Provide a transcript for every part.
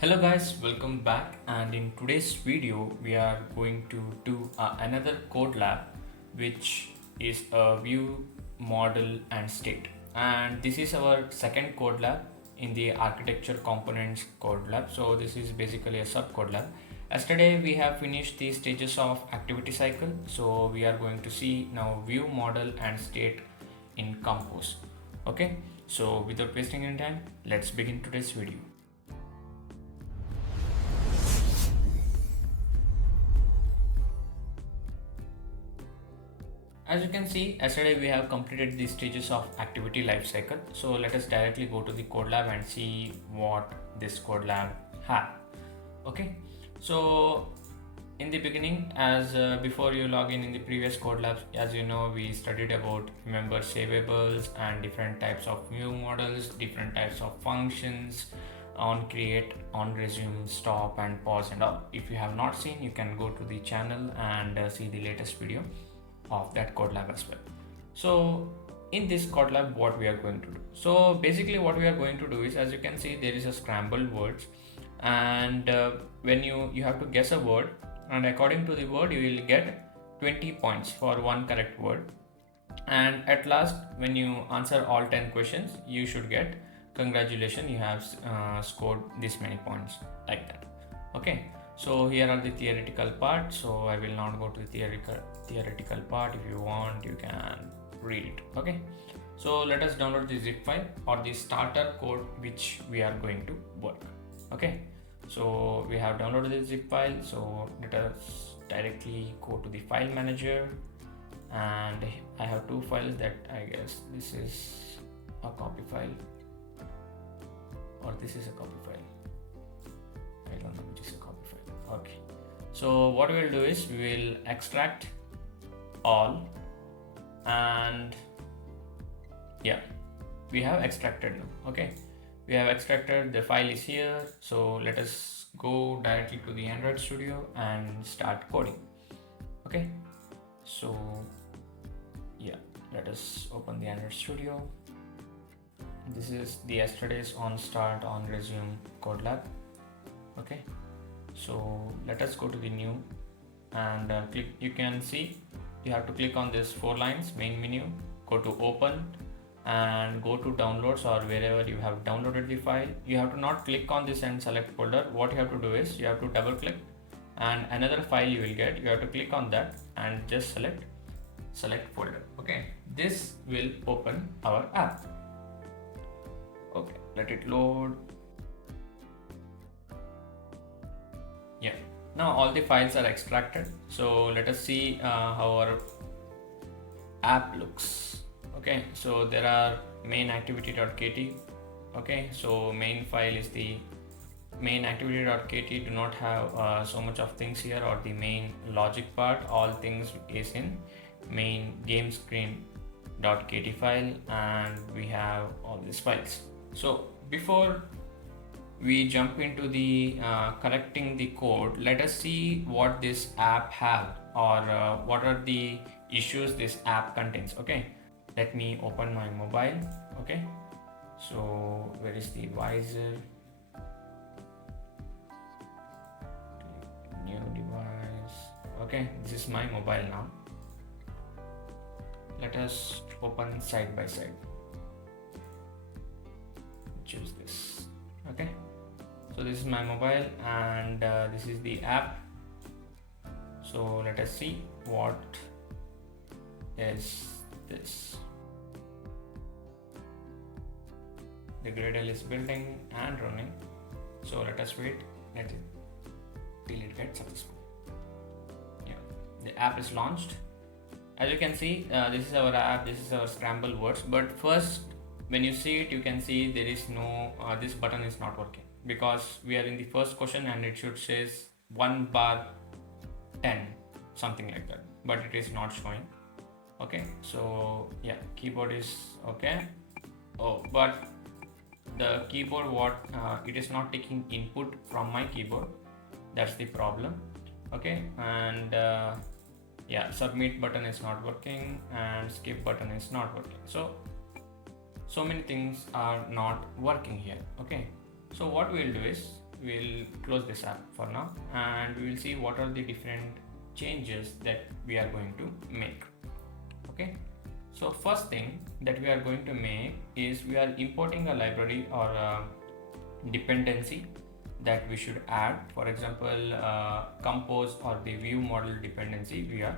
Hello guys, welcome back, and in today's video we are going to do another code lab, which is a view model and state. And this is our second code lab in the architecture components code lab. So this is basically a sub code lab. Yesterday we have finished the stages of activity cycle, so we are going to see now view model and state in Compose. Okay, so without wasting any time, let's begin today's video. As you can see, yesterday we have completed the stages of activity lifecycle. So let us directly go to the code lab and see what this code lab have. Okay, so in the beginning, as before you log in the previous code labs, as you know, we studied about member savables and different types of view models, different types of functions, on create, on resume, stop and pause and all. If you have not seen, you can go to the channel and see the latest video of that code lab as well. So in this code lab, what we are going to do, so basically what we are going to do is, as you can see, there is a scrambled words, and when you have to guess a word, and according to the word you will get 20 points for one correct word, and at last when you answer all 10 questions you should get congratulations, you have scored this many points, like that. Okay, so here are the theoretical part, so I will not go to the theoretical part. If you want, you can read it. Okay, so let us download the zip file or the starter code which we are going to work. Okay, so we have downloaded the zip file, so let us directly go to the file manager, and I have two files that I guess this is a copy file or this is a copy file. I don't know which is a copy file. Okay, so what we will do is we will extract all, and yeah, we have extracted now. Okay, we have extracted, the file is here. So let us go directly to the Android Studio and start coding. Okay, so yeah, let us open the Android Studio. This is the yesterday's on start on resume code lab. Okay, so let us go to the new and click. You can see you have to click on this 4 lines main menu, go to open and go to downloads or wherever you have downloaded the file. You have to not click on this and select folder. What you have to do is you have to double click, and another file you will get, you have to click on that and just select folder. Okay, this will open our app. Okay, let it load. Yeah, now all the files are extracted. So let us see how our app looks. Okay, so there are main activity.kt. Okay, so main file is the main activity.kt. Do not have so much of things here, or the main logic part. All things is in main game screen.kt file, and we have all these files. So before we jump into the correcting the code, let us see what this app have, or what are the issues this app contains. Okay, let me open my mobile. Okay, so where is the visor? New device. Okay, this is my mobile now. Let us open side by side. Choose this. Okay, so this is my mobile, and this is the app. So let us see what is this. The Gradle is building and running, so let us wait till it gets successful. Yeah, the app is launched. As you can see, this is our app, this is our scramble words. But first, when you see it, you can see there is no this button is not working, because we are in the first question and it should says 1 bar 10, something like that, but it is not showing. Okay, so yeah, keyboard is okay. Oh, but the keyboard, it is not taking input from my keyboard. That's the problem. Okay, and yeah, submit button is not working and skip button is not working. So many things are not working here. Okay, So what we'll do is we'll close this app for now, and we will see what are the different changes that we are going to make. Okay, so first thing that we are going to make is we are importing a library or a dependency that we should add. For example, Compose or the ViewModel dependency we are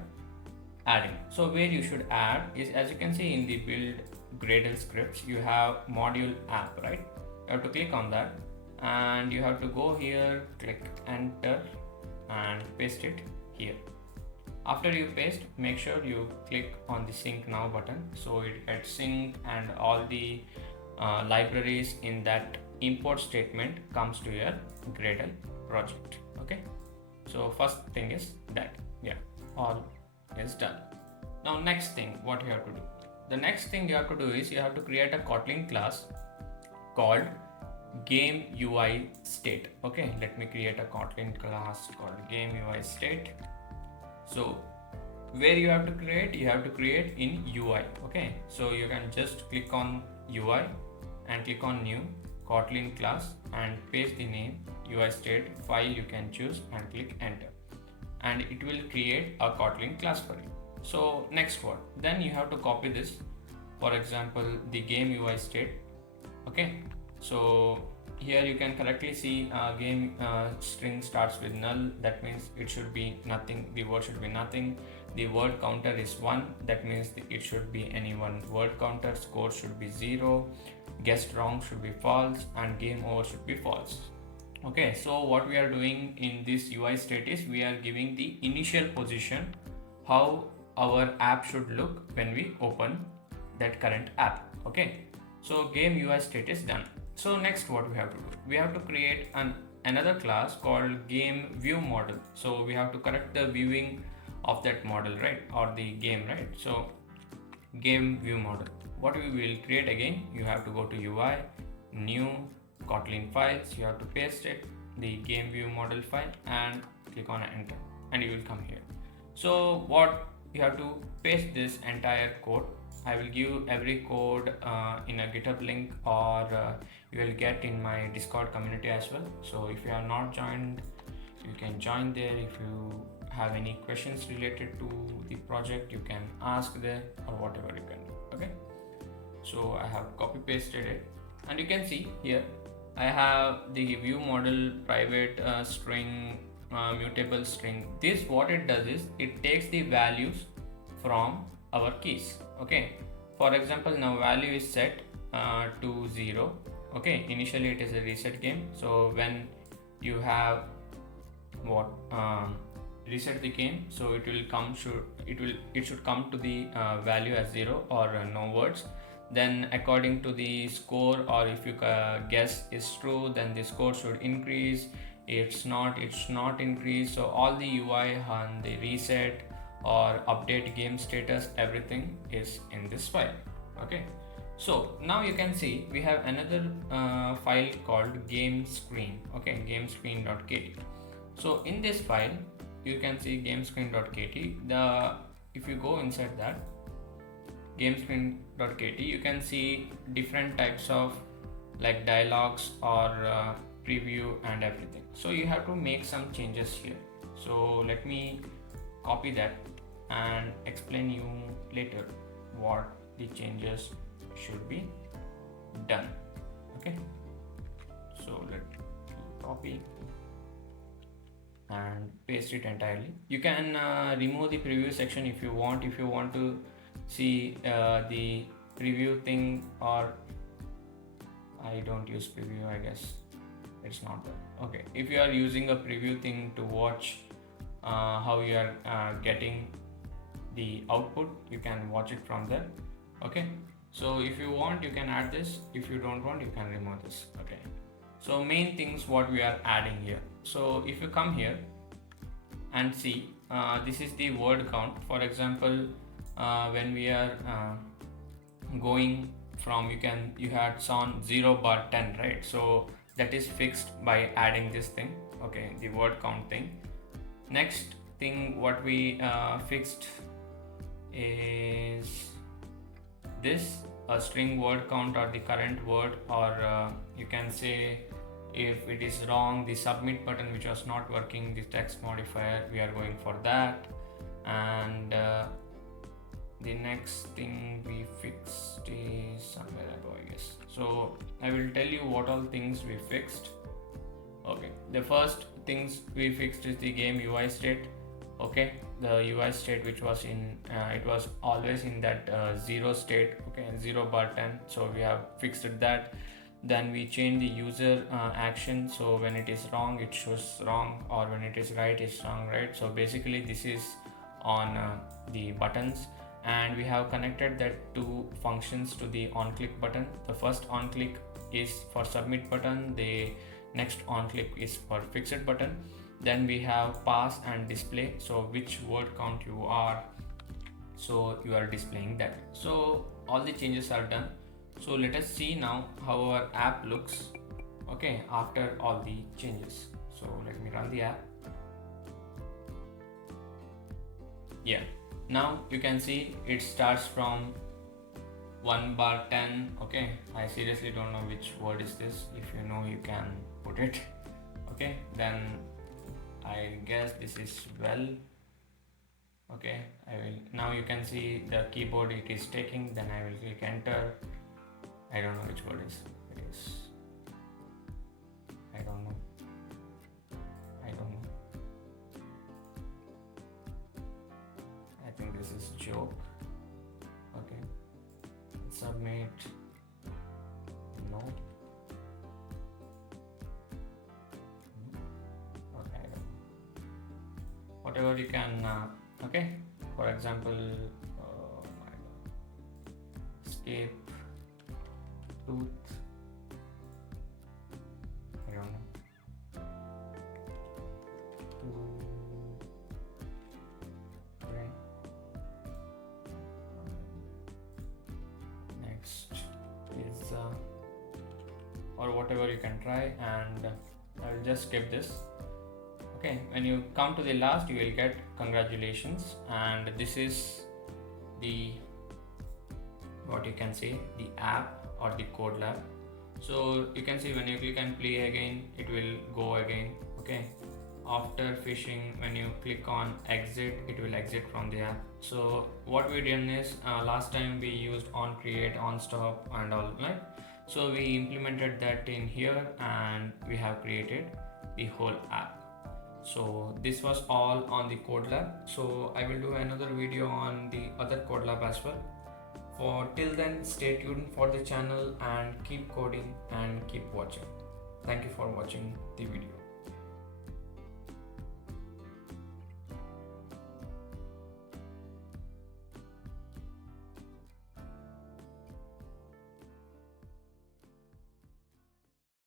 adding. So where you should add is, as you can see in the build Gradle scripts, you have module app, right? You have to click on that and you have to go here, click enter and paste it here. After you paste, make sure you click on the sync now button, so it gets synced and all the libraries in that import statement comes to your Gradle project. Okay, so first thing is that, yeah, all is done. Now next thing what you have to do, the next thing you have to do is you have to create a Kotlin class called game UI state. Okay, let me create a Kotlin class called game UI state. So where you have to create in UI. Okay, so you can just click on UI and click on new Kotlin class and paste the name UI state file you can choose and click enter, and it will create a Kotlin class for you. So next what, then you have to copy this, for example the game UI state. Okay, so here you can correctly see game string starts with null, that means it should be nothing, the word should be nothing. The word counter is 1, that means it should be any one word counter. Score should be 0, guessed wrong should be false, and game over should be false. Okay, so what we are doing in this UI state is we are giving the initial position, how our app should look when we open that current app. Okay, so game UI state is done. So next what we have to do, we have to create another class called game view model. So we have to correct the viewing of that model, right, or the game, right? So game view model, what we will create again, you have to go to UI, new Kotlin files, you have to paste it, the game view model file, and click on enter, and you will come here. So what you have to paste this entire code. I will give every code in a GitHub link, or you will get in my Discord community as well. So if you are not joined, you can join there. If you have any questions related to the project, you can ask there, or whatever you can do. Okay, so I have copy pasted it, and you can see here I have the view model private string, mutable string. This what it does is it takes the values from our keys. Okay, for example now value is set to 0. Okay, initially it is a reset game, so when you have what reset the game, so it will come, it should come to the value as 0 or no words. Then according to the score, or if you guess is true, then the score should increase. It's not increase. So all the UI and the reset or update game status, everything is in this file. Okay, so now you can see we have another file called game screen. Okay, game screen.kt. So in this file you can see game screen.kt. If you go inside that game screen.kt, you can see different types of like dialogues or preview and everything. So you have to make some changes here. So let me copy that and explain you later what the changes should be done. Okay, so let me copy and paste it entirely. You can remove the preview section if you want. If you want to see the preview thing, or I don't use preview, I guess it's not that. Okay, if you are using a preview thing to watch how you are getting the output, you can watch it from there. Okay, so if you want you can add this, if you don't want you can remove this. Okay, so main things what we are adding here. So if you come here and see, this is the word count. For example, when we are going from, you had sound 0 bar 10, right? So that is fixed by adding this thing. Okay, the word count thing. Next thing what we fixed is this, a string word count or the current word, or you can say If it is wrong, the submit button which was not working, the text modifier, we are going for that. And the next thing we fixed is somewhere above, I guess. So I will tell you what all things we fixed. Okay, the first things we fixed is the game UI state. Okay, the UI state which was in it was always in that 0 state, okay, 0 button, so we have fixed that. Then we change the user action, so when it is wrong it shows wrong, or when it is right it's wrong, right? So basically this is on the buttons, and we have connected that two functions to the on click button. The first on click is for submit button, the next on click is for fixed button. Then we have pass and display, so which word count you are, so you are displaying that. So all the changes are done. So let us see now how our app looks, okay, after all the changes. So let me run the app. Yeah, now you can see it starts from 1 bar 10. Okay, I seriously don't know which word is this. If you know, you can put it. Okay, then I guess this is well. Okay, I will, now you can see the keyboard it is taking, then I will click enter. I don't know which word it is. I don't know. I think this is joke. Okay. Submit. No. Okay, I don't know. Whatever you can, okay. For example, escape. Tooth. I don't know. Okay. Next is or whatever you can try, and I'll just skip this. Okay, when you come to the last, you will get congratulations, and this is the, what you can say, the app or the Codelab. So you can see when you click and play again, it will go again. Okay, after fishing, when you click on exit, it will exit from the app. So what we done is, last time we used on create, on stop and all, right? So we implemented that in here, and we have created the whole app. So this was all on the Codelab. So I will do another video on the other Codelab as well. For till then, stay tuned for the channel and keep coding and keep watching. Thank you for watching the video.